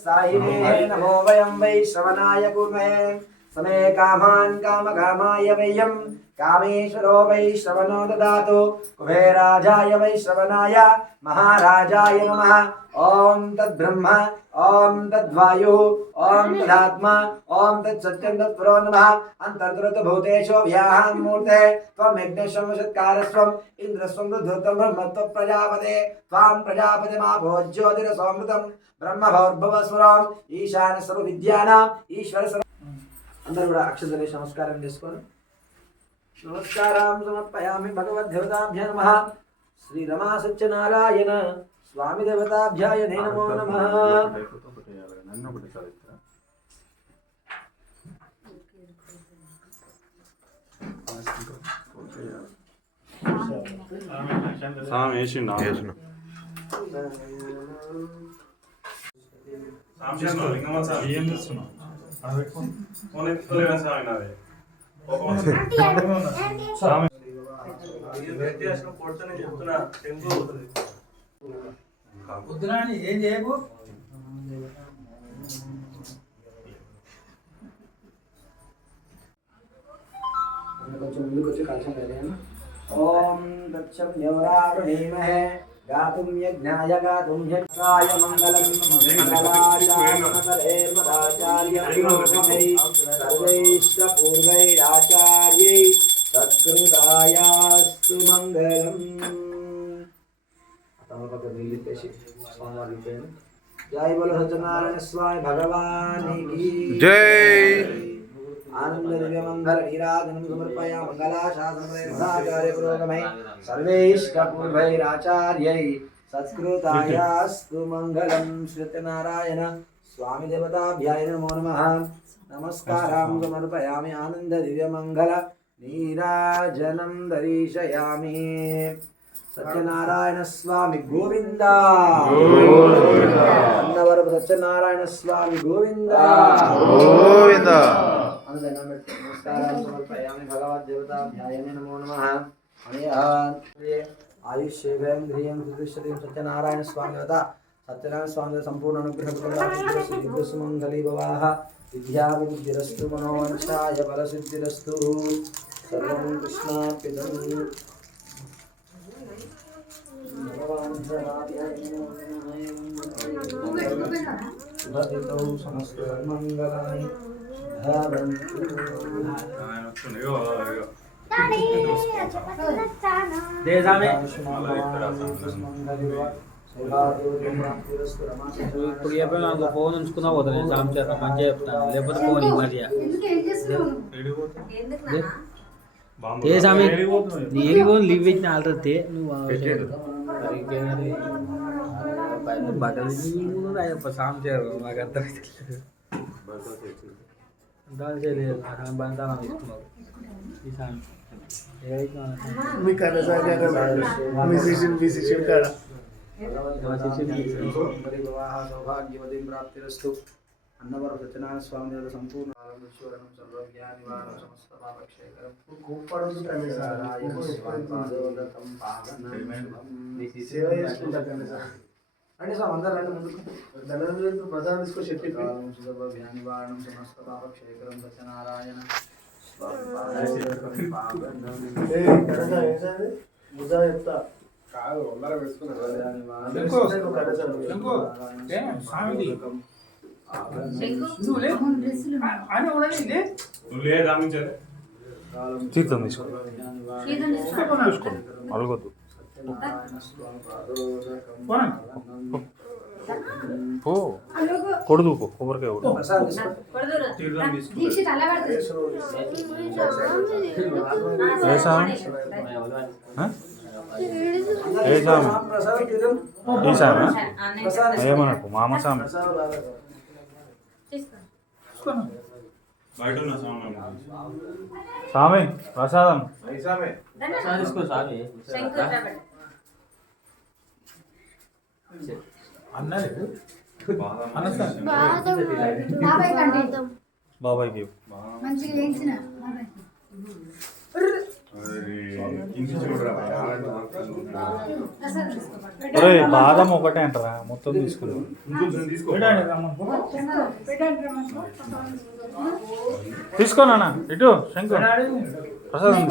तत्सायिने नमो वयं वै श्रवणाय कुर्महे समे कामान् कामकामाय वैयम्। कामेश्वरो वै श्रवणो ददातु। कुबेराजाय वै श्रवणाय। महाराजाय नमः। ॐ तद्ब्रह्म, ॐ तद्वायुः, ॐ तदात्मा, ॐ तत्सत्यं तत्पुरो नमः। अन्तर्दृतभूतेषु व्याहान् मूर्ते। त्वं यज्ञेश्वं सत्कारस्वम् इन्द्रस्वं रुद्धोत्तं ब्रह्मत्व प्रजापते। त्वां प्रजापतिमाभो ज्योतिरसोमृतं ब्रह्मभौर्भवस्वराम् ईशानसर्वविद्यानाम् ईश्वरसर्व అందరూ కూడా అక్షతలేసి నమస్కారం చేసుకోండి. నమస్కారం సమర్పయామి భగవద్దేవతాభ్య నమ. శ్రీ రమా సత్యనారాయణ స్వామి దేవతాభ్యాయ నమో. నమ చదివిస్తా స్వామి వేసిండు? ఏం చేస్తున్నావు? స్వామి పొద్దునాని ఏం చేయకు కొంచెం ముందుకు వచ్చి కలిసి వెళ్ళాను ఓం దక్షం యవరావణీమహే గాతుం गातुं यज्ञाय गातुं यज्ञाय मङ्गलं मङ्गलाचार्यमङ्गलेर्मदाचार्यैः सत्कृतायास्तु मङ्गलम् जय बोलो सत्यनारायण स्वामी भगवान की। जय దివ్య మంగళ నీరాజనం సమర్పయ మంగళాశాసనచార్య పురోగమై సర్వేష్ట పూర్వైరాచార్యై సత్కృతాయాస్తు మంగళం శ్రుతనారాయణ స్వామి దేవతాభ్యాయ నమో నమః నమస్కారం సమర్పయామి ఆనంద దివ్య మంగళ నీరాజనం దర్శయామి సత్యనారాయణ స్వామి గోవింద. అన్నవరపు సత్యనారాయణ స్వామి గోవింద. గోవింద. ఆయుష్యేంద్రియం సత్యనారాయణ స్వామి సత్యనారాయణ స్వామి సంపూర్ణ అనుగ్రహ విద్యాభివృద్ధిరస్తు మనోవంశాయ ఫలసిద్ధిరస్తు సర్వం కృష్ణార్పితం. భవితౌ సమస్తమంగళాని భవంతు దేశామే ఇప్పుడు చెప్పిన నాకు ఫోన్ ఉంచుకున్నా పోతా నేను సాయం చేత మంచిగా చెప్తాను లేకపోతే ఫోన్ ఈ మధ్య ఏ సామి నీ ఏరి ఫోన్ లీవ్ పెట్టిన ఆల్రెడీ నువ్వు బట్టలు సాయం చేయరు నాకు అర్థం అర్థం చేయలేదు నాకు బంధాలు తీసుకున్నావు ఈ సాయం మీ మ్యూజిషియన్ మ్యూజిషియన్ కాడ సౌభాగ్యవతి ప్రాప్తిరస్తు అన్నవర సత్యనారాయణ స్వామి దేవత సంపూర్ణ ఈశ్వరం సర్వజ్ఞానివారం సమస్త పాపక్షేకరం కానీ సార్. అందరూ రండి ముందుకు. దండం ప్రసాదం తీసుకొని చెప్పి సులభవ్యానివారణం సమస్త పాపక్షేకరం సత్యనారాయణ స్వామి పాదోదకం పావనం ముజా చెప్తా. తీర్థం తీసుకో అలగొద్దు పో కొడుదు పో కొబ్బరికాయ ఏ స్వామి ఏ స్వామి ఏమనకు మామ స్వామి బయట ఉన్న సామాన్. స్వామి ప్రసాదం. తీసుకో సామి. అన్నది బాబాయ్ కంటే. బాబాయ్కి మంచిగా వేయించిన బాబాయ్ ఒరే బాదం ఒకటే అంటారా? మొత్తం తీసుకున్నాం తీసుకోనా ఇటు శంకర్ ప్రసాదం